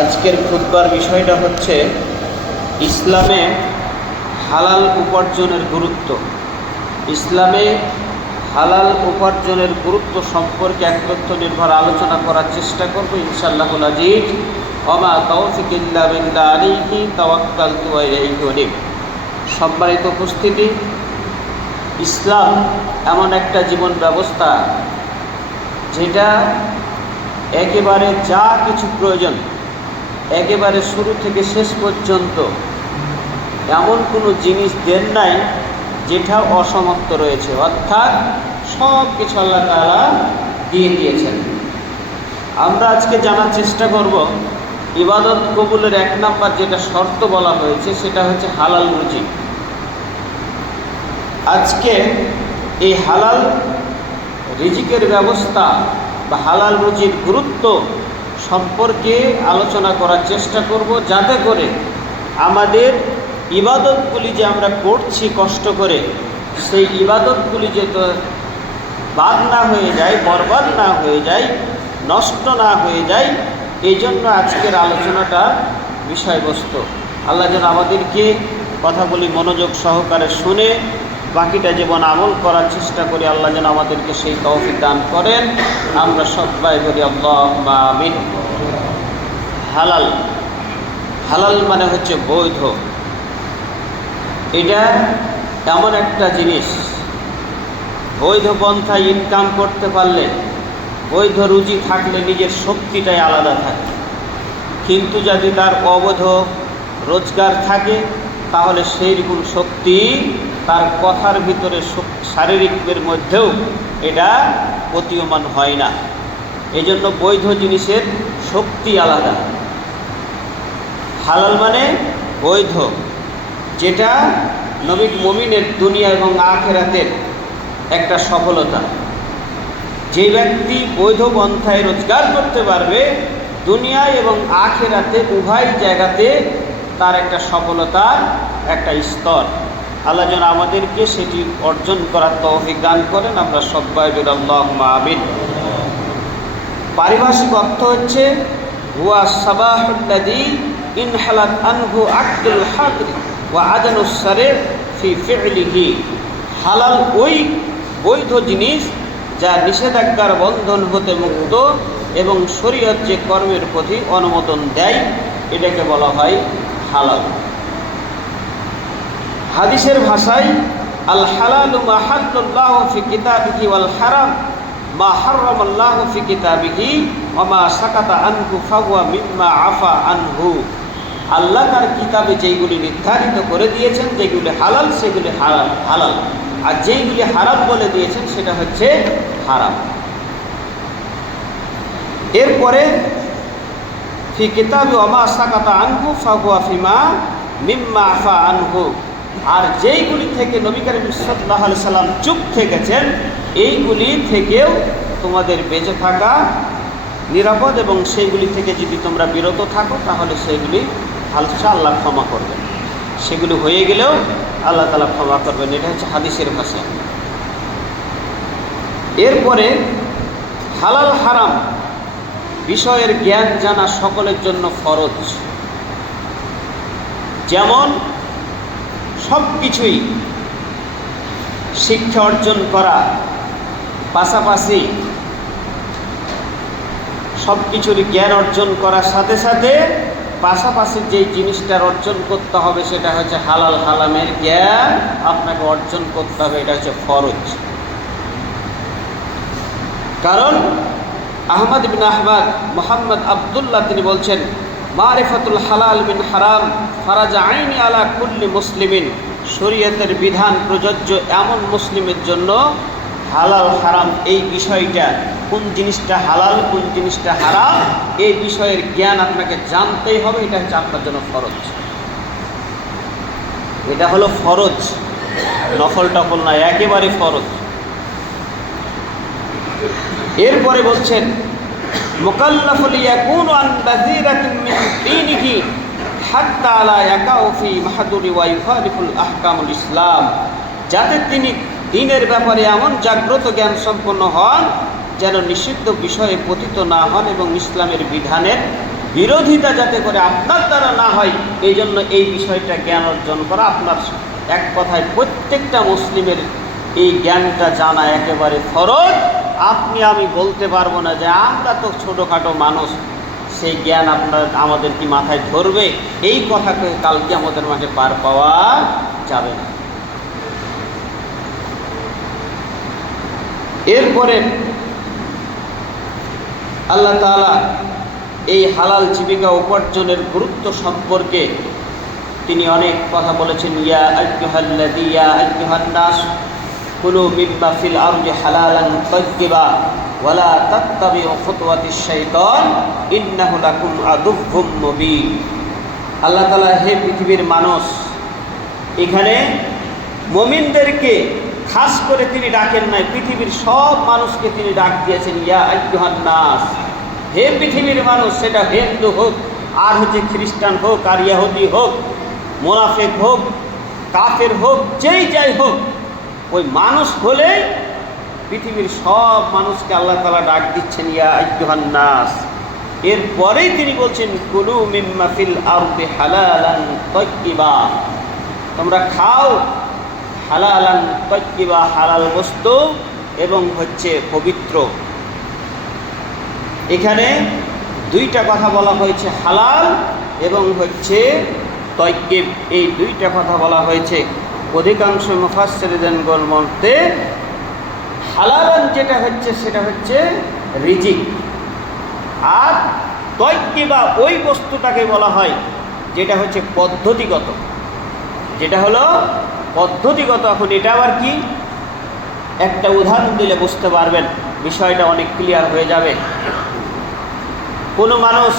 আজকের খুতবার বিষয়টা হচ্ছে ইসলামে হালাল উপার্জনের গুরুত্ব। ইসলামে হালাল উপার্জনের গুরুত্ব সম্পর্কে এক তথ্য নির্ভর আলোচনা করার চেষ্টা করব ইনশাআল্লাহুল আজিজ। ওমা তাওফিক ইল্লা বিল্লাহ আলাইহি তাওয়াক্কালতু ওয়া ইলাইহি উনীব। সম্মানিত উপস্থিতি, ইসলাম এমন একটা জীবন ব্যবস্থা যেটা একেবারে যা কিছু প্রয়োজন একেবারে শুরু থেকে শেষ পর্যন্ত এমন কোনো জিনিস দেন নাই যেটা অসমাপ্ত রয়েছে, অর্থাৎ সব কিছু আল্লাহ তাআলা দিয়ে দিয়েছেন। আমরা আজকে জানার চেষ্টা করব ইবাদত কবুলের এক নাম্বার যেটা শর্ত বলা হয়েছে সেটা হচ্ছে হালাল রুজি। আজকে এই হালাল রিজিকের ব্যবস্থা বা হালাল রুজির গুরুত্ব সম্পর্কে আলোচনা করার চেষ্টা করব, যাতে করে আমাদের ইবাদতগুলি যে আমরা করছি কষ্ট করে, সেই ইবাদতগুলি যে তো বাদ না হয়ে যায়, বরবাদ না হয়ে যায়, নষ্ট না হয়ে যায়, এই জন্য আজকের আলোচনাটা বিষয়বস্তু। আল্লাহ যেন আমাদেরকে কথাগুলি মনোযোগ সহকারে শুনে বাকিটা জীবন আমল করার চেষ্টা করি। আল্লাহ যেন আমাদেরকে সেই তৌফিক দান করেন। আমরা সবাই বলি আল্লাহুম্মা আমিন। হালাল, হালাল মানে হচ্ছে বৈধ। এটা এমন একটা জিনিস, বৈধ পন্থায় ইনকাম করতে পারলে, বৈধ রুজি থাকলে নিজের শক্তিটাই আলাদা থাকে। কিন্তু যদি তার অবৈধ রোজগার থাকে তাহলে সেই রকম শক্তি তার কথার ভিতরে শারীরিকের মধ্যেও এটা প্রতীয়মান হয় না। এই জন্য বৈধ জিনিসের শক্তি আলাদা। হালাল মানে বৈধ, যেটা নবী মুমিনের দুনিয়া এবং আখিরাতের একটা সফলতা। যে ব্যক্তি বৈধ পন্থায় রোজগার করতে পারবে, দুনিয়ায় এবং আখিরাতে উভয় জায়গাতে তার একটা সফলতার একটা স্তর। আল্লাহ যেন আমাদেরকে সেটি অর্জন করার তৌফিক দান করেন। আমরা সবাই বলি আল্লাহুম্মা আমিন। পারিভাষিক অর্থ হচ্ছে হুয়া সাবাহুল্লাযী ইনহালাত আনহু আকদুল হাদরি ওয়া আদানুস সারি ফি ফি'লিহি। হালাল ওই বৈধ জিনিস যা নিষেধাজ্ঞার বন্ধন হতে মুক্ত এবং শরীয়ত যে কর্মের প্রতি অনুমোদন দেয়, এটাকে বলা হয় হালাল। হাদিসের ভাষায় আল হালালু মা হাল্লাল্লাহু ফি কিতাবিহি ওয়াল হারাম মা হারামাল্লাহু ফি কিতাবিহি ওয়া মা সাকাতা আনহু ফাহুয়া মিম্মা আফা আনহু। আল্লাহ তার কিতাবে যেইগুলি নির্ধারিত করে দিয়েছেন, যেগুলি হালাল সেগুলি হালাল হালাল, আর যেইগুলি হারাম বলে দিয়েছেন সেটা হচ্ছে হারাম। এরপরে ফি কিতাবি ওয়া মা সাকাতা আনহু ফাহুয়া ফিমা মিম্মা আফা আনহু। আর যেইগুলি থেকে নবী করিম সাল্লাল্লাহু আলাইহি সাল্লাম চুপ থেকেছেন, এইগুলি থেকেও তোমাদের বেঁচে থাকা নিরাপদ, এবং সেইগুলি থেকে যদি তোমরা বিরত থাকো তাহলে সেইগুলি হালসা আল্লাহ ক্ষমা করবেন। সেগুলি হয়ে গেলেও আল্লাহ তাআলা ক্ষমা করবেন। এটা হচ্ছে হাদিসের ভাষা। এরপরে হালাল হারাম বিষয়ের জ্ঞান জানা সকলের জন্য ফরজ। যেমন সব কিছুই শিক্ষা অর্জন করা, পাশাপাশি সব কিছুর জ্ঞান অর্জন করার সাথে সাথে পাশাপাশি যেই জিনিসটার অর্জন করতে হবে সেটা হচ্ছে হালাল হারামের জ্ঞান আপনাকে অর্জন করতে হবে। এটা হচ্ছে ফরজ। কারণ আহমদ বিন আহমদ মোহাম্মদ আবদুল্লাহ তিনি বলছেন, মারিফাতুল হালাল বিন হারাম ফারাজ আইনি আলা কুল্লি মুসলিমিন। শরীয়তের বিধান প্রযোজ্য এমন মুসলিমের জন্য হালাল হারাম এই বিষয়টা, কোন জিনিসটা হালাল কোন জিনিসটা হারাম, এই বিষয়ের জ্ঞান আপনাকে জানতেই হবে। এটা হচ্ছে আপনার জন্য ফরজ। এটা হলো ফরজ, নফল টফল না, একেবারে ফরজ। এরপরে বলছেন মুকাল্লাফুল ইয়াকুনু আন বাযীরাতিন মিন দীনিহি হাত্তা লা ইয়াকাউ ফি মাহদুরি ওয়া ইউখালিফুল আহকামুল ইসলাম। যাতে তিনি দ্বীনের ব্যাপারে এমন জাগ্রত জ্ঞান সম্পন্ন হন যেন নিষিদ্ধ বিষয়ে পতিত না হন এবং ইসলামের বিধানের বিরোধিতা যাতে করে আপনার দ্বারা না হয়, এই জন্য এই বিষয়টা জ্ঞান অর্জন করা আপনার, এক কথায় প্রত্যেকটা মুসলিমের এই জ্ঞানটা জানা একেবারে ফরজ। আপনি আমি বলতে পারবো না যে আমরা তো ছোটোখাটো মানুষ, সেই জ্ঞান আমাদের কি মাথায় ধরবে, এই কথাকে কালকে আমাদের মাঝে পার পাওয়া যাবে না। এরপরে আল্লাহ তাআলা এই হালাল জীবিকা উপার্জনের গুরুত্ব সম্পর্কে তিনি অনেক কথা বলেছেন। ইয়া আইয়ুহাল্লাযী ইয়া আইয়ুহান নাস কুলু মিম্মা ফিল আরদি হালালান তাইয়্যিবা ওয়ালা তাত্তাবিউ খুতুওয়াতিশ শাইতান ইন্নাহু লাকুম আদুউম মুবিন। আল্লাহ তাআলা, হে পৃথিবীর মানুষ, এখানে মুমিনদেরকে খাস করে তিনি ডাকেন নাই, পৃথিবীর সব মানুষকে তিনি ডাক দিয়েছেন। ইয়া আইয়ুহান নাস, হে পৃথিবীর মানুষ, সেটা হিন্দু হোক আর হচ্ছে খ্রিস্টান হোক আর ইহুদি হোক, মুনাফিক হোক কাফের হোক, যেই যাই হোক, ওই মানুষ হলে পৃথিবীর সব মানুষকে আল্লাহ তাআলা ডাক দিচ্ছেন ইয়া আইয়ুহান নাস। এরপরেই তিনি বলছেন কুলু মিম্মা ফিল আরদি হালালান তাইয়্যিবা, তোমরা খাও হালালান তাইয়্যিবা, হালাল বস্তু এবং হচ্ছে পবিত্র। এখানে দুইটা কথা বলা হয়েছে, হালাল এবং হচ্ছে তাইয়্যিব, এই দুইটা কথা বলা হয়েছে। অধিকাংশ মুফাসসিরগণ মতে হালালান যেটা হচ্ছে সেটা হচ্ছে রিজিক, আর তাইয়্যিবা ওই বস্তুটাকে বলা হয় যেটা হচ্ছে পদ্ধতিগত, যেটা হলো পদ্ধতিগত। এখন এটা আবার কি, একটা উদাহরণ দিলে বুঝতে পারবেন, বিষয়টা অনেক ক্লিয়ার হয়ে যাবে। কোনো মানুষ,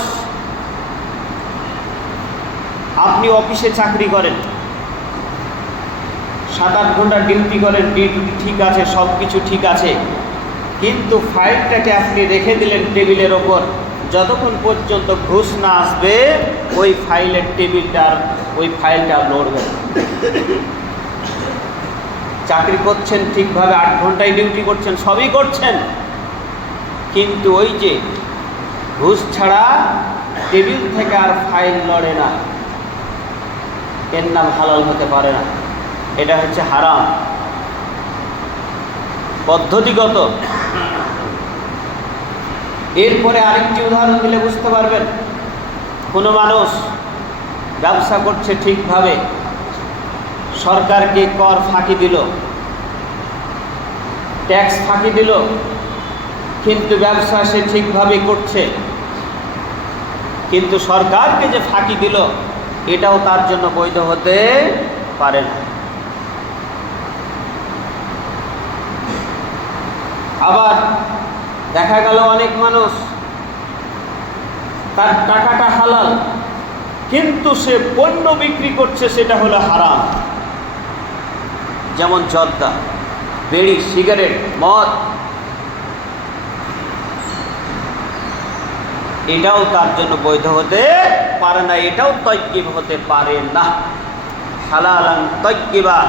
আপনি অফিসে চাকরি করেন, 7-8 ঘন্টা ডিউটি করেন, ডিউটি ঠিক আছে, সব কিছু ঠিক আছে, কিন্তু ফাইলটাকে আপনি রেখে দিলেন টেবিলের ওপর, যতক্ষণ পর্যন্ত ঘুষ না আসবে ওই ফাইলের টেবিলটার ওই ফাইলটা নড়বে না। চাকরি করছেন ঠিকভাবে, 8 ঘন্টায় ডিউটি করছেন, সবই করছেন, কিন্তু ওই যে ঘুষ ছাড়া টেবিল থেকে আর ফাইল লড়ে না, এর নাম হালাল হতে পারে না, এটা হচ্ছে হারাম, পদ্ধতিগত। এরপরে আরেকটি উদাহরণ দিলে বুঝতে পারবেন, কোনো মানুষ ব্যবসা করছে ঠিকভাবে, সরকারকে কর ফাঁকি দিল, ট্যাক্স ফাঁকি দিল, কিন্তু ব্যবসা সে ঠিকভাবে করছে, কিন্তু সরকারকে যে ফাঁকি দিল এটাও তার জন্য বৈধ হতে পারে না। আবার দেখা গেল অনেক মানুষ, তার টাকাটা হালাল কিন্তু সে পণ্য বিক্রি করছে সেটা হলো হারাম, যেমন জর্দা, বিড়ি, সিগারেট, মদ, এটাও তার জন্য বৈধ হতে পারে না, এটাও তাইয়্যিব হতে পারে না। হালালান তাইয়্যিবা,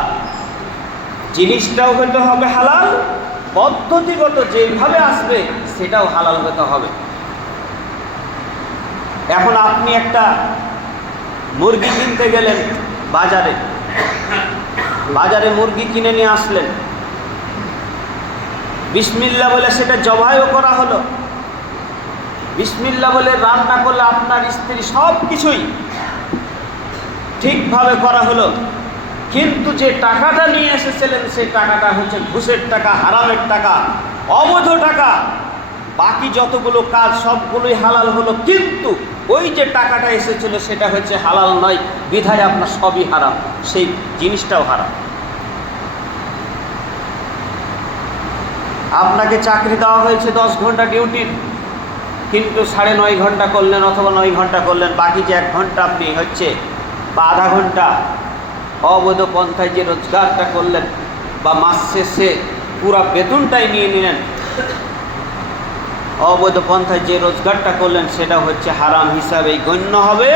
জিনিসটাও হতে হবে হালাল, পদ্ধতিগত যেভাবে আসবে সেটাও হালাল হতে হবে। এখন আপনি একটা মুরগি কিনতে গেলেন বাজারে মুরগি কিনে নিয়ে আসলেন, বিসমিল্লাহ বলে সেটা জবাইও করা হলো, বিসমিল্লাহ বলে রান্না করলে আপনার স্ত্রী সব কিছুই ঠিকভাবে করা হলো, কিন্তু যে টাকাটা নিয়ে এসেছিলেন সেই টাকাটা হচ্ছে ঘুষের টাকা, হারামের টাকা, অবৈধ টাকা। বাকি যতগুলো কাজ সবগুলোই হালাল হলো, কিন্তু ওই যে টাকাটা এসেছিল সেটা হচ্ছে হালাল নয়, বিধায় আপনার সবই হারাম, সেই জিনিসটাও হারাম। আপনাকে চাকরি দেওয়া হয়েছে 10 ঘন্টা ডিউটির, কিন্তু 9.5 ঘন্টা করলেন অথবা 9 ঘন্টা করলেন, বাকি যে 1 ঘন্টা আপনি হচ্ছে বা আধা ঘন্টা অবৈধ পন্থায় যে রোজগারটা করলেন, বা মাস শেষে পুরা বেতনটাই নিয়ে নিলেন, অবৈধ পন্থায় যে রোজগারটা করলেন সেটা হচ্ছে হারাম হিসাবেই গণ্য হবে।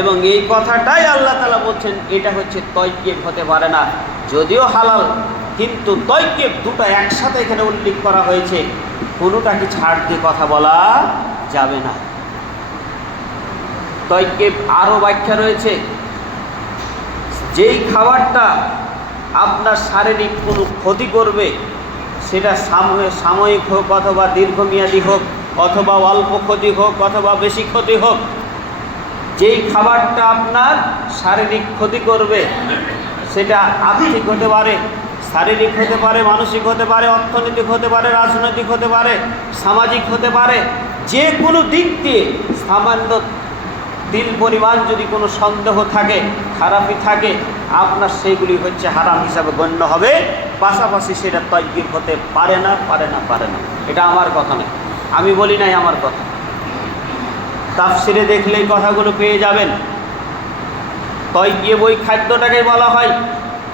এবং এই কথাটাই আল্লাহ তাআলা বলছেন এটা হচ্ছে তাইয়্যিব হতে পারে না, যদিও হালাল কিন্তু তাইয়্যিব, দুটো একসাথে এখানে উল্লেখ করা হয়েছে। কোনোটাকে ছাড় দিয়ে কথা বলা যাবে না। তয়্যিব আরও ব্যাখ্যা রয়েছে, যেই খাবারটা আপনার শারীরিক কোনো ক্ষতি করবে, সেটা সাময়িক হোক অথবা দীর্ঘমেয়াদী হোক অথবা অল্প ক্ষতি হোক অথবা বেশি ক্ষতি হোক, যেই খাবারটা আপনার শারীরিক ক্ষতি করবে, সেটা আর্থিক হতে পারে, শারীরিক হতে পারে, মানসিক হতে পারে, অর্থনৈতিক হতে পারে, রাজনৈতিক হতে পারে, সামাজিক হতে পারে, যে কোনো দিক দিয়ে সামান্য তিল পরিমাণ যদি কোনো সন্দেহ থাকে, খারাপই থাকে, আপনার সেইগুলি হচ্ছে হারাম হিসাবে গণ্য হবে। পাশাপাশি সেটা তয়্যিব হতে পারে না, পারে না, পারে না। এটা আমার কথা নয়, আমি বলি নাই, আমার কথা। তাফসিরে দেখলেই কথাগুলো পেয়ে যাবেন। তয়্যিব ওই খাদ্যটাকে বলা হয়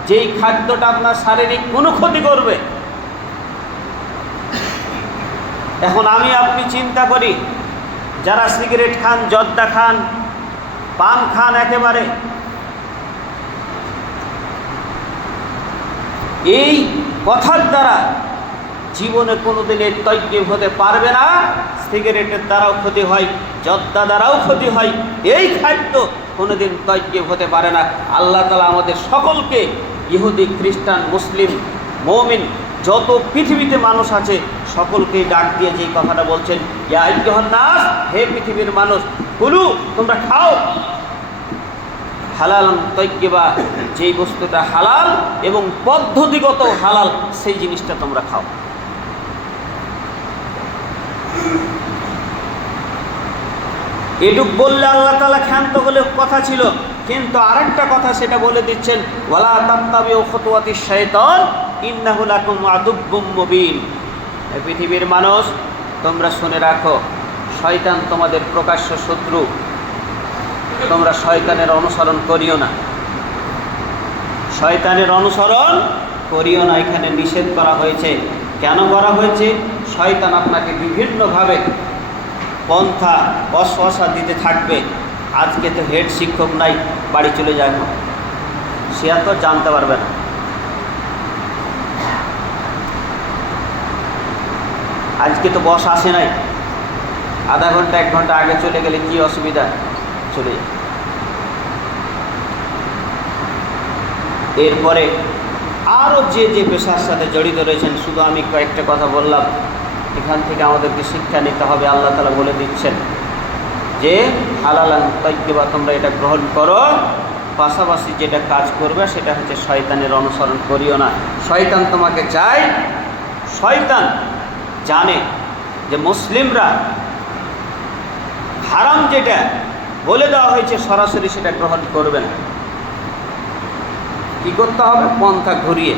যেই খাদ্যটা আপনার শারীরিক কোনো ক্ষতি করবে। এখন আমি আপনি চিন্তা করি, যারা সিগারেট খান, জর্দা খান, পান খান, একেবারে এই কথার দ্বারা জীবনে কোনোদিন এই তয়্যিব হতে পারবে না। সিগারেটের দ্বারাও ক্ষতি হয়, জর্দা দ্বারাও ক্ষতি হয়, এই খাদ্য কোনোদিন তয়্যিব হতে পারে না। আল্লাহ তাআলা আমাদের সকলকে, ইহুদি, খ্রিস্টান, মুসলিম, মুমিন, যত পৃথিবীতে মানুষ আছে সকলকেই ডাক দিয়ে যেই কথাটা বলছেন, ইয়া আইয়ুহান নাস, হে পৃথিবীর মানুষ, কুলু, তোমরা খাও, হালালান তয়্যিবা, যেই বস্তুটা হালাল এবং পদ্ধতিগত হালাল, সেই জিনিসটা তোমরা খাও। এটুক বললে আল্লাহ তাআলা ক্ষান্ত হলে কথা ছিল, কিন্তু আরেকটা কথা সেটা বলে দিচ্ছেন, ওয়ালা তাত্তাবিউ খুতুওয়াতিশ শাইতান ইন্নাহু লাকুম আদুব্বুম মুবিন। এই পৃথিবীর মানুষ, তোমরা শুনে রাখো, শয়তান তোমাদের প্রকাশ্য শত্রু। তোমরা শয়তানের অনুসরণ করিও না, শয়তানের অনুসরণ করিও না। এখানে নিষেধ করা হয়েছে। কেন করা হয়েছে? শয়তান আপনাকে বিভিন্নভাবে পন্থা অশ্বাসা দিতে থাকবে। আজকে তো হেড শিক্ষক নাই, বাড়ি চলে যায়, সে আর তো জানতে পারবে না। আজকে তো বস আসে নাই, আধা ঘন্টা 1 ঘন্টা আগে চলে গেলে কি অসুবিধা, চলে যায়। এরপরে আরও যে যে পেশার সাথে জড়িত রয়েছেন, শুধু আমি কয়েকটা কথা বললাম, এখান থেকে আমাদেরকে শিক্ষা নিতে হবে। আল্লাহ তাআলা বলে দিচ্ছেন যে হালালান তয়্যিবা, তোমরা এটা গ্রহণ করো, পাশাপাশি যেটা কাজ করবে সেটা হচ্ছে শয়তানের অনুসরণ করিও না। শয়তান তোমাকে চায়, শয়তান জানে যে মুসলিমরা হারাম যেটা বলে দেওয়া হয়েছে সরাসরি সেটা গ্রহণ করবে না। কী করতে হবে? পন্থা ঘুরিয়ে।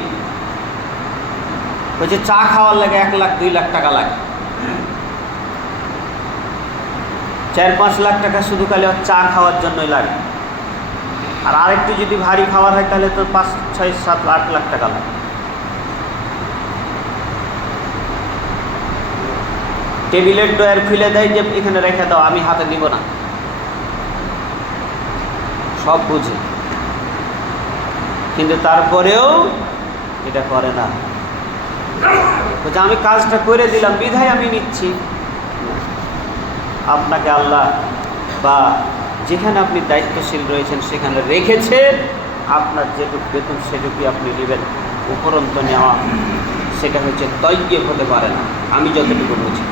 বলছে চা খাওয়ার লাগে 1 লাখ 2 লাখ টাকা লাগে, 4-5 লাখ টাকা শুধু খালি চা খাওয়ার জন্যই লাগে। আর আরেকটু যদি ভারী খাবার হয় তাহলে তো 5, 6, 7, 8 লাখ টাকা লাগে। টেবিলের ড্রয়ার খুলে দেয় যে এখানে রেখে দাও, আমি হাতে দিব না, সব বুঝে, কিন্তু তারপরেও এটা করে না। বলছে আমি কাজটা করে দিলাম বিধায় আমি নিচ্ছি। আপনাকে আল্লাহ বা যেখানে আপনি দায়িত্বশীল রয়েছেন সেখানে রেখেছে, আপনার যেটুকু বেতন সেটুকুই আপনি নেবেন। উপরন্ত নেওয়া সেটা হচ্ছে তয়্যিব হতে পারে না, আমি যতটুকু বুঝি।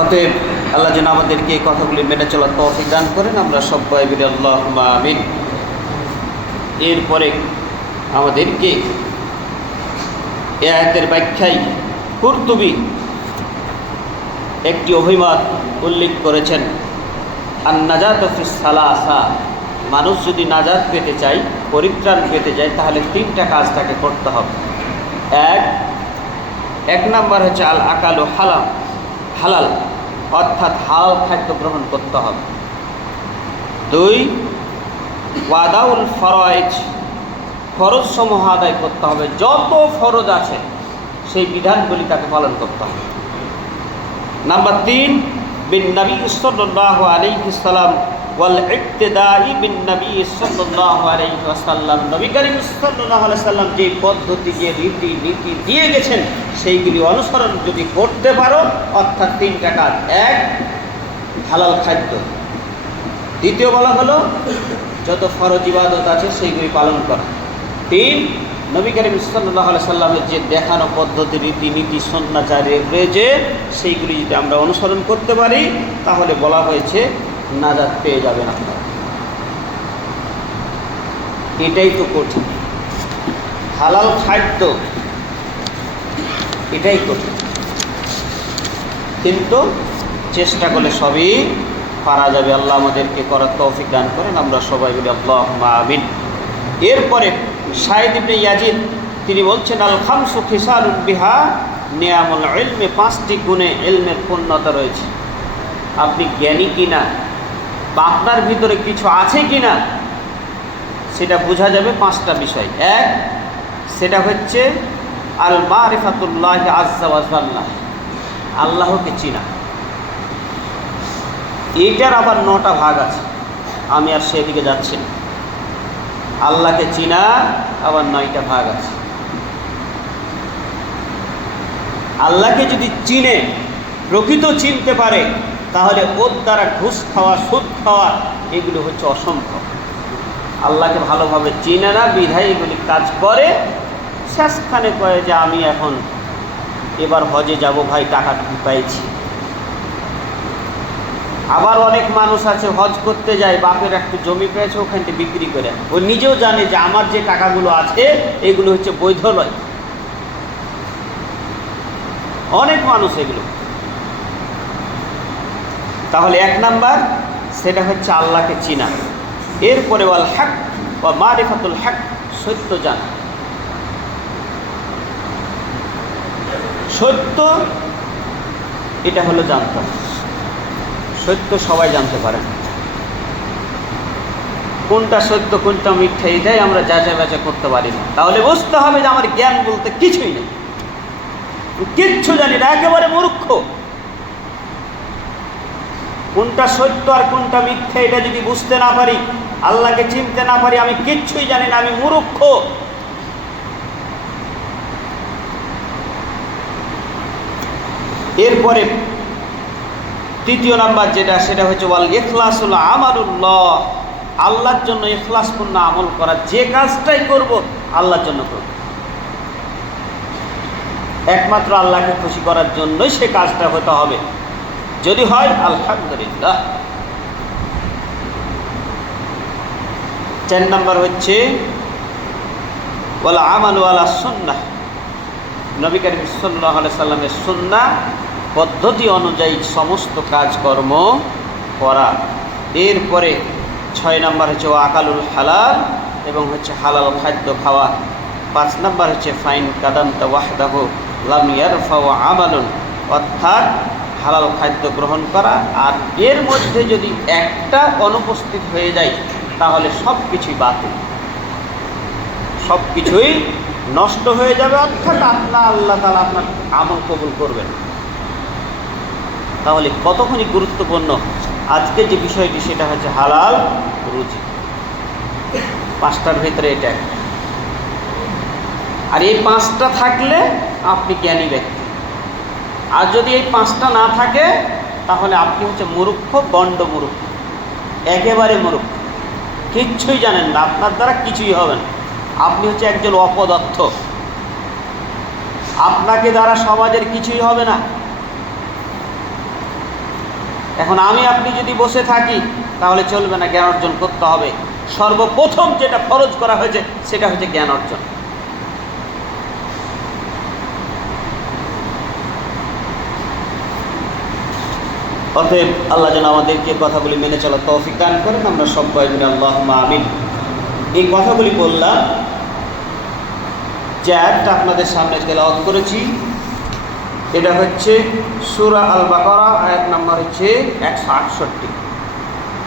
অতএব আল্লাহ যেন আমাদেরকে এই কথাগুলি মেনে চলার তৌফিক দান করেন। আমরা সবাই বলি আল্লাহুম্মা আমিন। এরপরে আমাদেরকে এই আয়াতের ব্যাখ্যায় কুরতুবী একটি অভিমত উল্লেখ করেছেন, আন-নাজাতু ফিস সালাসা, মানুষ যদি নাজাত পেতে চায়, পরিত্রাণ পেতে যায়, তাহলে 3টা কাজ তাকে করতে হবে। এক নাম্বার হচ্ছে আল আকালু হালাল, অর্থাৎ হালাল খাদ্য গ্রহণ করতে হবে। 2 ওয়াদাউল ফরাইজ, ফরজ সমূহ আদায় করতে হবে। যত ফরজ আছে সেই বিধানগুলি তাকে পালন করতে হবে। নাম্বার 3 বিন নবী সাল্লাল্লাহু আলাইহি সাল্লাম ওয়াল ইক্তিদাই বিন নবী সাল্লাল্লাহু আলাইহি ওয়াসাল্লাম, নবী করিম সাল্লাল্লাহু আলাইহি ওয়াসাল্লাম যে পদ্ধতি যে রীতি নীতি দিয়ে গেছেন সেইগুলি অনুসরণ যদি করতে পারো, অর্থাৎ 3টা কাজ। 1, হালাল খাদ্য। দ্বিতীয় বলা হলো যত ফরজ ইবাদত আছে সেইগুলি পালন করা। 3, নবী করিম সাল্লাল্লাহু আলাইহি সাল্লামের যে দেখানো পদ্ধতি রীতিনীতি সুন্নাচারে রয়েছে সেইগুলি যদি আমরা অনুসরণ করতে পারি তাহলে বলা হয়েছে নাজাত পেয়ে যাবেন আপনারা। এটাই তো কঠিন, হালাল খাদ্য এটাই কঠিন, কিন্তু চেষ্টা করলে সবই পারা যাবে। আল্লাহ আমাদেরকে করার তৌফিক দান করেন, আমরা সবাই বলি আল্লাহুম্মা আমিন। এরপরে সাঈদ ইবনে ইয়াজিদ তিনি বলছেন, আল খামসু খিসালুন বিহা নিয়ামুল ইলমে, 5টি গুণে ইলমের পূর্ণতা রয়েছে। আপনি জ্ঞানী কিনা বা আপনার ভিতরে কিছু আছে কিনা সেটা বোঝা যাবে 5টা বিষয়। 1, সেটা হচ্ছে আল মারিফাতুল্লাহ আযজা ওয়া জাল্লা, আল্লাহকে চিনা। এইটার আবার 9টা ভাগ আছে, আমি আর সেদিকে যাচ্ছি না। আল্লাহকে চিনা আবার 9টা ভাগ আছে। আল্লাহকে যদি চিনে, প্রকৃত চিনতে পারে, তাহলে ওর দ্বারা ঘুষ খাওয়া, সুদ খাওয়া এগুলো হচ্ছে অসম্ভব। আল্লাহকে ভালোভাবে চিনে না বিধায় এগুলি কাজ করে। শেষখানে কয়ে যে আমি এখন এবার হজে যাব ভাই, টাকাটুকু পাইছি। আবার অনেক মানুষ আছে হজ করতে যায়, বাপের একটু জমি পেয়েছে ওখানটা বিক্রি করে, ও নিজেও জানে যে আমার যে টাকাগুলো আছে এগুলো হচ্ছে বৈধ নয়। অনেক মানুষ এগুলো। তাহলে 1 নাম্বার সেটা হচ্ছে আল্লাহকে চিনা। এরপরে ওয়াল হক ওয়া মারিফাতুল হক, সত্য জানা। সত্য এটা হলো জানতে হবে। সত্য সবাই জানতে পারে, কোনটা সত্য কোনটা মিথ্যা এটাই আমরা যাচাই বাছাই করতে পারি না। তাহলে বুঝতে হবে যে আমার জ্ঞান বলতে কিছুই নেই, কিচ্ছু জানি না, একেবারে মূর্খ। কোনটা সত্য আর কোনটা মিথ্যা এটা যদি বুঝতে না পারি, আল্লাহকে চিনতে না পারি, আমি কিচ্ছুই জানি না, আমি মূর্খ। এরপরে 3য় নাম্বার যেটা, সেটা হচ্ছে ওয়াল ইখলাসুল আমালুল্লাহ, আল্লাহর জন্য ইখলাসপূর্ণ আমল করা। যে কাজটাই করব আল্লাহর জন্য করব, একমাত্র আল্লাহকে খুশি করার জন্যই সে কাজটা হতে হবে। যদি হয় আলহামদুলিল্লাহ। 4 নাম্বার হচ্ছে ওয়াল আমালু আলা সুন্নাহ, নবী করিম সাল্লাল্লাহু আলাইহি সাল্লামের সুন্নাহ পদ্ধতি অনুযায়ী সমস্ত কাজকর্ম করা। এরপরে 6 নাম্বার হচ্ছে আকালুল হালাল, এবং হচ্ছে হালাল খাদ্য খাওয়া। 5 নাম্বার হচ্ছে ফাইন কাদাম তাওয়াহদাহু লাম ইয়ারফাউ আমালুন, অর্থাৎ হালাল খাদ্য গ্রহণ করা। আর এর মধ্যে যদি একটা অনুপস্থিত হয়ে যায় তাহলে সব কিছুই বাতিল, সব কিছুই নষ্ট হয়ে যাবে, অর্থাৎ আল্লাহ তাআলা আপনার আমল কবুল করবেন। তাহলে কতখানি গুরুত্বপূর্ণ আজকে যে বিষয়টি, সেটা হচ্ছে হালাল রুজি। 5টার ভিতরে এটা একটা। আর এই 5টা থাকলে আপনি জ্ঞানী ব্যক্তি। আর যদি এই 5টা না থাকে তাহলে আপনি হচ্ছে মূর্খ, গণ্ড মূর্খ, একেবারে মূর্খ, কিচ্ছুই জানেন না, আপনার দ্বারা কিছুই হবে না। আপনি হচ্ছে একজন অপদার্থ, আপনাকে দ্বারা সমাজের কিছুই হবে না। এখন আমি আপনি যদি বসে থাকি তাহলে চলবে না, জ্ঞান অর্জন করতে হবে। সর্বপ্রথম যেটা ফরজ করা হয়েছে সেটা হচ্ছে জ্ঞান অর্জন। অতএব আল্লাহ যেন আমাদেরকে কথাগুলি মেনে চলার তৌফিক দান করেন, আমরা সবাই মিলে আল্লাহুম্মা আমিন। এই কথাগুলি বললাম, যে আয়াতটা আপনাদের সামনে তেলাওয়াত করেছি এটা হচ্ছে সূরা আল বাকারা, আয়াত নাম্বার হচ্ছে 168।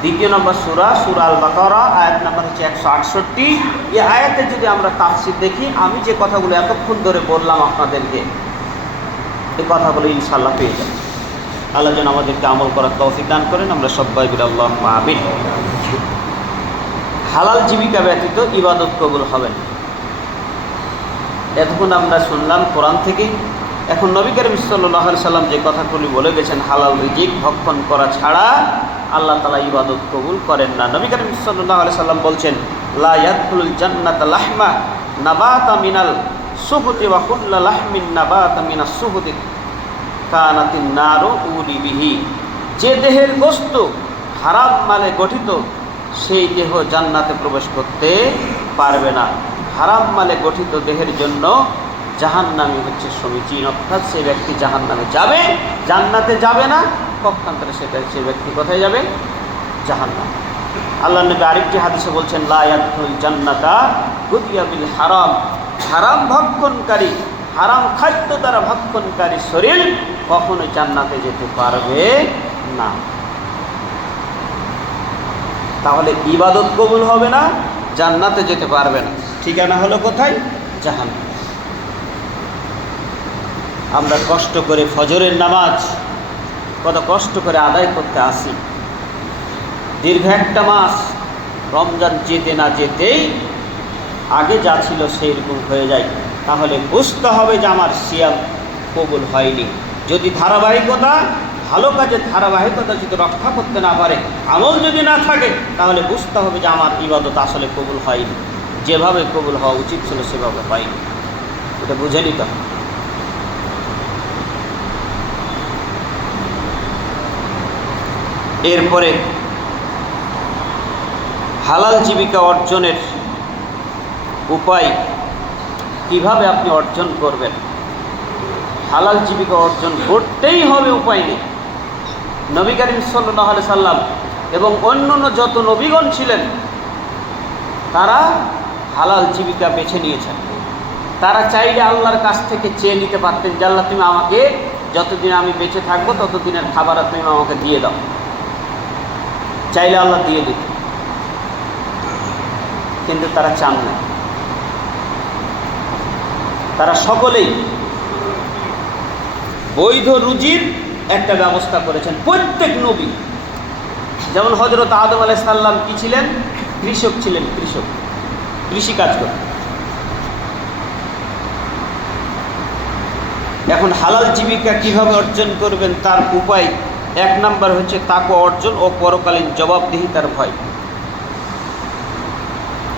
2 নম্বর সূরা আল বাকারা, আয়াত নাম্বার হচ্ছে 168। এই আয়াতে যদি আমরা তাফসীর দেখি, আমি যে কথাগুলো এতক্ষণ ধরে বললাম আপনাদেরকে, এই কথাগুলো ইনশাআল্লাহ পেয়ে যাবেন। আল্লাহ যেন আমাদেরকে আমল করার তৌফিক দান করেন। আমরা সবাই বলি আল্লাহুম্মা আমিন। হালাল জীবিকা ব্যতীত ইবাদত কবুল হবে না। এতক্ষণ আমরা শুনলাম কোরআন থেকে। এখন নবী করিম সাল্লাল্লাহু আলাইহি সাল্লাম যে কথাগুলি বলে গেছেন, হালাল রিজিক ভক্ষণ করা ছাড়া আল্লাহ তাআলা ইবাদত কবুল করেন না। নবী করিম সাল্লাল্লাহু আলাইহি সাল্লাম বলছেন, লা ইয়াদখুলুল জান্নাতা লাহমা নাবাতা মিনাল সুহুতি ওয়া কুল্লু লাহমিন নাবাতা মিনাস সুহুতি কানাতিন নারু উলি বিহি। যে দেহের গোশত হারাম মালে গঠিত সেই দেহ জান্নাতে প্রবেশ করতে পারবে না। হারাম মালে গঠিত দেহের জন্য জাহান্নামী হচ্ছে সমীচীন, অর্থাৎ সেই ব্যক্তি জাহান্নামে যাবে, জান্নাতে যাবে না। পক্ষান্তরে সে ব্যক্তি কোথায় যাবে? জাহান্নাম। আল্লাহ নবী আরেকটি হাদিসে বলছেন, লা ইয়াদখুলুল জান্নাতা গুদিয়া বিল হারাম। হারাম ভক্ষণকারী, হারাম খাদ্য দ্বারা ভক্ষণকারী শরীর কখনো জান্নাতে যেতে পারবে না। তাহলে ইবাদত কবুল হবে না, জান্নাতে যেতে পারবে না। ঠিকানা হলো কোথায়? জাহান্নাম। আমরা কষ্ট করে ফজরের নামাজ কত কষ্ট করে আদায় করতে আসি, দীর্ঘ একটা মাস, রমজান যেতে না যেতেই আগে যা ছিল সেই রকম হয়ে যায়। তাহলে বুঝতে হবে যে আমার সিয়াম কবুল হয়নি। যদি ধারাবাহিকতা, ভালো কাজের ধারাবাহিকতা যদি রক্ষা করতে না পারে, আমল যদি না থাকে, তাহলে বুঝতে হবে যে আমার ইবাদত আসলে কবুল হয়নি, যেভাবে কবুল হওয়া উচিত ছিল সেভাবে হয়নি। এটা বুঝে নিতে হবে। এরপরে হালাল জীবিকা অর্জনের উপায় কিভাবে আপনি অর্জন করবেন। হালাল জীবিকা অর্জন করতেই হবে, উপায় নেই। নবী করিম সাল্লাল্লাহু আলাইহি সাল্লাম এবং অন্যান্য যত নবীগণ ছিলেন তারা হালাল জীবিকা বেছে নিয়েছেন। তারা চাইলে আল্লাহর কাছ থেকে চেয়ে নিতে পারতেন যে আল্লাহ তুমি আমাকে যতদিন আমি বেঁচে থাকবো ততদিনের খাবার তুমি আমাকে দিয়ে দাও। চাইলে আল্লাহ দিয়ে দিত, কিন্তু তারা চান না। তারা সকলেই বৈধ রুজির একটা ব্যবস্থা করেছেন, প্রত্যেক নবী। যেমন হযরত আদম আলাইহিস সালাম কি ছিলেন? কৃষক ছিলেন, কৃষক, কৃষিকাজ করতেন। এখন হালাল জীবিকা কিভাবে অর্জন করবেন তার উপায় এক নাম্বার হচ্ছে তাকওয়া অর্জন ও পরকালীন জবাবদিহিতার ভয়।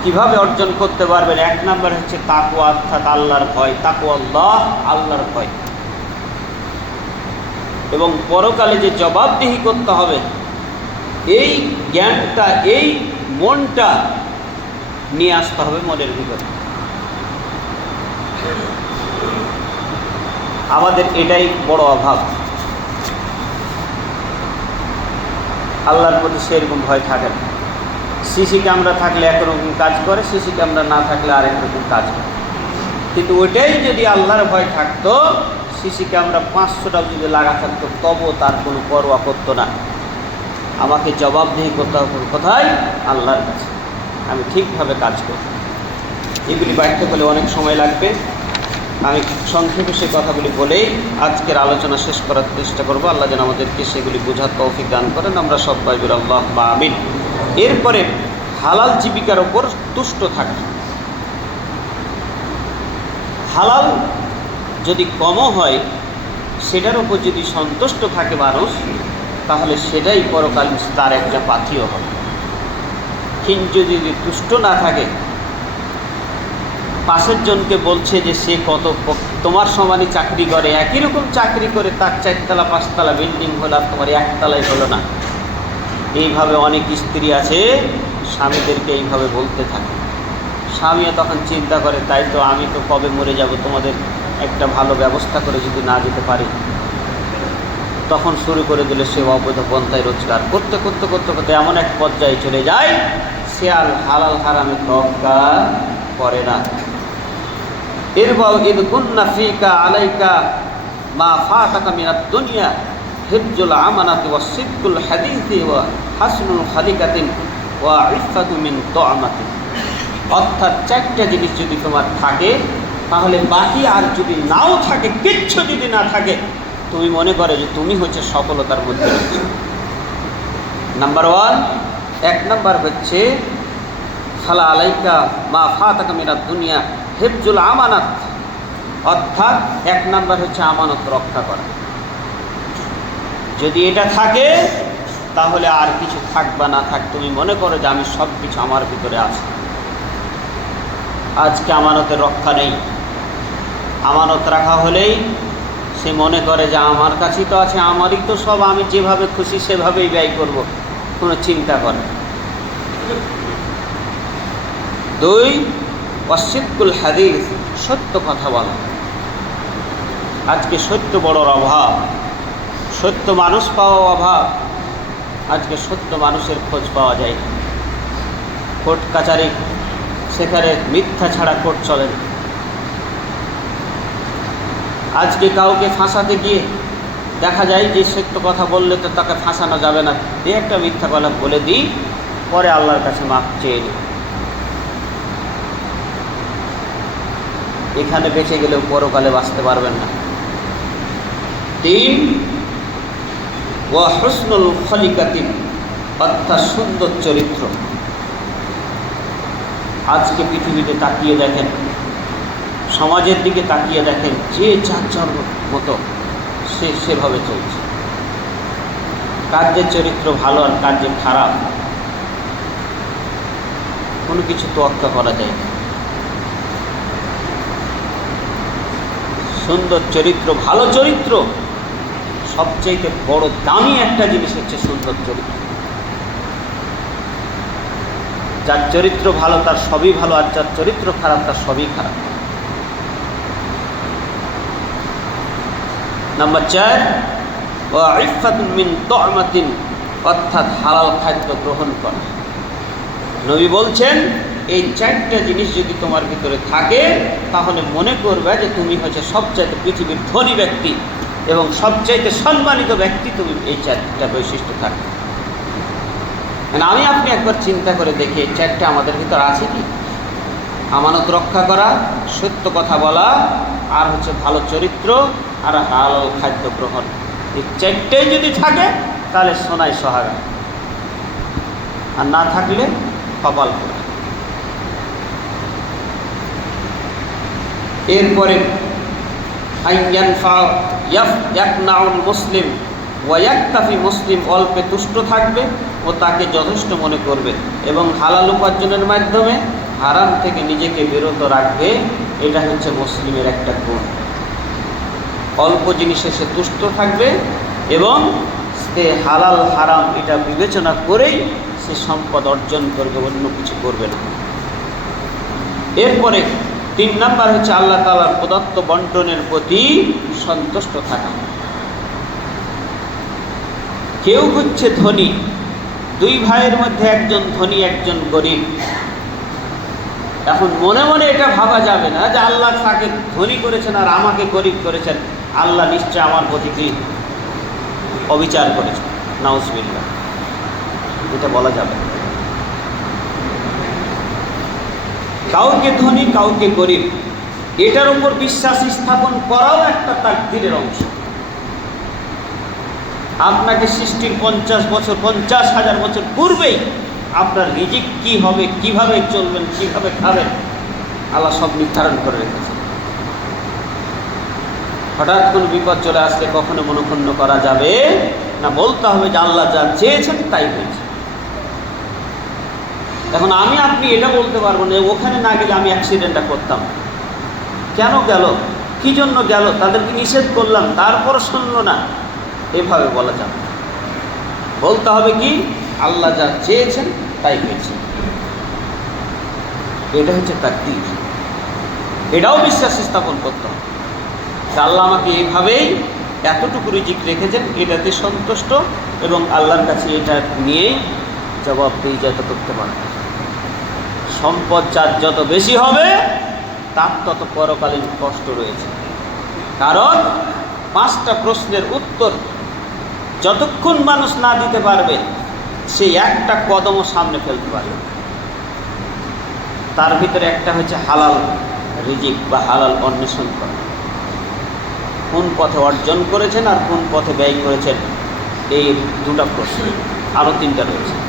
কিভাবে অর্জন করতে পারবেন? এক নাম্বার হচ্ছে তাকওয়া, অর্থাৎ আল্লাহর ভয়, তাকওয়াল্লাহ, আল্লাহর ভয়। এবং পরকালে যে জবাবদিহি করতে হবে, এই জ্ঞানটা, এই মনটা নিয়ে আসতে হবে মনের ভিতরে। আমাদের এটাই বড় অভাব। আল্লাহর প্রতি সেরকম ভয় থাকে না। সিসি ক্যামেরা থাকলে একরকম কাজ করে, সিসি ক্যামেরা না থাকলে আরেক রকম কাজ করে। কিন্তু ওইটাই যদি আল্লাহর ভয় থাকতো, সিসি ক্যামেরা 500টাও যদি লাগা থাকতো, তবুও তার কোনো পরোয়া করতো না। আমাকে জবাবদিহি করতে হবে কোথায়? আল্লাহর কাছে। আমি ঠিকভাবে কাজ করি। এগুলি ব্যাখ্যা করলে অনেক সময় লাগবে। আমি সংক্ষেপে সেই কথাগুলি বলেই আজকের আলোচনা শেষ করার চেষ্টা করব। আল্লাহ যেন আমাদেরকে সেগুলি বোঝার তৌফিক দান করেন। আমরা সবাই বলি আল্লাহুম্মা আমিন। এরপরে হালাল জীবিকার ওপর তুষ্ট থাকা। হালাল যদি কমও হয়, সেটার উপর যদি সন্তুষ্ট থাকে মানুষ, তাহলে সেটাই পরকালীন তার একটা পাথিও হবে। কিন্তু যদি তুষ্ট না থাকে, পাশের জনকে বলছে যে সে কত তোমার সমানই চাকরি করে, একই রকম চাকরি করে, তার 4তলা 5তলা বিল্ডিং হলো আর তোমার একতলাই হলো না। এইভাবে অনেক স্ত্রী আছে, স্বামীদেরকে এইভাবে বলতে থাকে। স্বামীও তখন চিন্তা করে, তাই তো আমি তো কবে মরে যাব, তোমাদের একটা ভালো ব্যবস্থা করে যদি না যেতে পারি। তখন শুরু করে দিলে সে অবৈধ পন্থায় রোজগার করতে করতে করতে করতে এমন এক পর্যায়ে চলে যায়, সে আর হালাল হারামে তওবা করে না। এরপর ইদ কুন্না ফিকা আলাইকা মা ফাতাকা মিনাদ দুনিয়া হিফজুল আমানাতি ওয়া সিদকুল হাদিসি ওয়া হাসনুল খালিকাতিন ওয়া ইফাতু মিন তুআমাতিন। অর্থাৎ 4টা জিনিস যদি তোমার থাকে, তাহলে বাকি আর যদি নাও থাকে, কিচ্ছু যদি না থাকে, তুমি মনে করে যে তুমি হচ্ছে সফলতার মধ্যে রয়েছে। নাম্বার ওয়ান, এক নাম্বার হচ্ছে ফালা আলাইকা মা ফাতাকা মিনাদ দুনিয়া হিফজুল আমানাত, অর্থাৎ এক নাম্বার হচ্ছে আমানত রক্ষা করা। যদি এটা থাকে তাহলে আর কিছু থাক বা না থাক, তুমি মনে করো যে আমি সব কিছু আমার ভিতরে আছে। আজকে আমানতের রক্ষা নেই। আমানত রাখা হলেই সে মনে করে যে আমার কাছেই তো আছে, আমারই তো সব, আমি যেভাবে খুশি সেভাবেই ব্যয় করব, কোনো চিন্তা করে। দুই, ওয়াসিদকুল হাদিস, সত্য কথা বলা। আজকে সত্য বড়র অভাব, সত্য মানুষ পাওয়া অভাব। আজকে সত্য মানুষের খোঁজ পাওয়া যায় না। কোর্ট কাচারি, সেখানে মিথ্যা ছাড়া কোর্ট চলে না। আজকে কাউকে ফাঁসাতে গিয়ে দেখা যায় যে সত্য কথা বললে তো তাকে ফাঁসানো যাবে না, দিয়ে একটা মিথ্যা কথা বলে দিই, পরে আল্লাহর কাছে মাপ চেয়ে নিই। এখানে বেঁচে গেলেও পরকালে বাঁচতে পারবেন না। তিন, ওয়া হুসনুল খলিকাতিন, অর্থাৎ সুন্দর চরিত্র। আজকে পৃথিবীতে তাকিয়ে দেখেন, সমাজের দিকে তাকিয়ে দেখেন, যে যার যার মতো সে সেভাবে চলছে। কার্যের চরিত্র ভালো আর কার্যের খারাপ কোনো কিছু তোয়াক্কা করা যায় না। সুন্দর চরিত্র, ভালো চরিত্র, সবচেয়ে বড় দামি একটা জিনিস হচ্ছে সুন্দর চরিত্র। যার চরিত্র ভালো তার সবই ভালো, আর যার চরিত্র খারাপ তার সবই খারাপ। নাম্বার চার, ওয়া ইফাতুন মিন তু'মাতিন, অর্থাৎ হালাল খাদ্য গ্রহণ করা। নবী বলছেন এই চারটা জিনিস যদি তোমার ভিতরে থাকে তাহলে মনে করবে যে তুমি হচ্ছে সবচাইতে পৃথিবীর ধনী ব্যক্তি এবং সবচাইতে সম্মানিত ব্যক্তি। তুমি এই চারটা বৈশিষ্ট্য থাকবে। মানে আমি আপনি একবার চিন্তা করে দেখি এই চারটা আমাদের ভিতরে আছে কি? আমানত রক্ষা করা, সত্য কথা বলা, আর হচ্ছে ভালো চরিত্র, আর হালাল খাদ্য গ্রহণ। এই চারটাই যদি থাকে তাহলে সোনায় সোহাগা, আর না থাকলে কপাল পোড়া। এরপরে মুসলিম ওয়াক্তাফি, মুসলিম অল্পে তুষ্ট থাকবে ও তাকে যথেষ্ট মনে করবে এবং হালাল উপার্জনের মাধ্যমে হারাম থেকে নিজেকে বিরত রাখবে। এটা হচ্ছে মুসলিমের একটা গুণ। অল্প জিনিসে সে তুষ্ট থাকবে এবং সে হালাল হারাম এটা বিবেচনা করেই সে সম্পদ অর্জন করবে, অন্য কিছু করবে না। এরপরে তিন নাম্বার হচ্ছে আল্লাহ তাআলার প্রদত্ত বন্টনের প্রতি সন্তুষ্ট থাকা। কেউ হচ্ছে ধনী, দুই ভাইয়ের মধ্যে একজন ধনী একজন গরিব। এখন মনে মনে এটা ভাবা যাবে না যে আল্লাহ তাকে ধনী করেছেন আর আমাকে গরিব করেছেন, আল্লাহ নিশ্চয় আমার প্রতি কি অবিচার করেছেন। নাউজুবিল্লাহ, এটা বলা যাবে না। কাউকে ধনী কাউকে গরিব, এটার উপর বিশ্বাস স্থাপন করাও একটা তাকদীরের অংশ। আপনাকে সৃষ্টির 50 বছর 50,000 বছর পূর্বেই আপনার রিজিক কি হবে, কিভাবে চলবেন, কিভাবে খাবেন, আল্লাহ সব নির্ধারণ করে রেখেছেন। হঠাৎ কোনো বিপদ চলে আসলে কখনো মনোক্ষুণ্ণ করা যাবে না, বলতে হবে যে আল্লাহ যা চেয়েছেন তাই হয়েছে। এখন আমি আপনি এটা বলতে পারবো না ওখানে না গেলে আমি অ্যাক্সিডেন্টটা করতাম, কেন গেল, কি জন্য গেল, তাদেরকে নিষেধ করলাম তারপর শুনলো না, এভাবে বলা যাবে। বলতে হবে কি আল্লাহ যা চেয়েছেন তাই হয়েছে। এটা হচ্ছে তাকদীর। এটাও বিশ্বাস স্থাপন করতে হবে যে আল্লাহ আমাকে এইভাবেই এতটুকু রিজিক রেখেছেন, এটাতে সন্তুষ্ট এবং আল্লাহর কাছে এটা নিয়েই জবাবদিহি যাতে করতে পারে। সম্পদ যার যত বেশি হবে তার তত পরকালীন কষ্ট রয়েছে। কারণ 5টা প্রশ্নের উত্তর যতক্ষণ মানুষ না দিতে পারবে সেই একটা কদমও সামনে ফেলতে পারবে। তার ভিতরে একটা হচ্ছে হালাল রিজিক বা হালাল অন্বেষণ করা। কোন পথে অর্জন করেছেন আর কোন পথে ব্যয় করেছেন, এই দুটা প্রশ্ন, আরও তিনটা রয়েছে।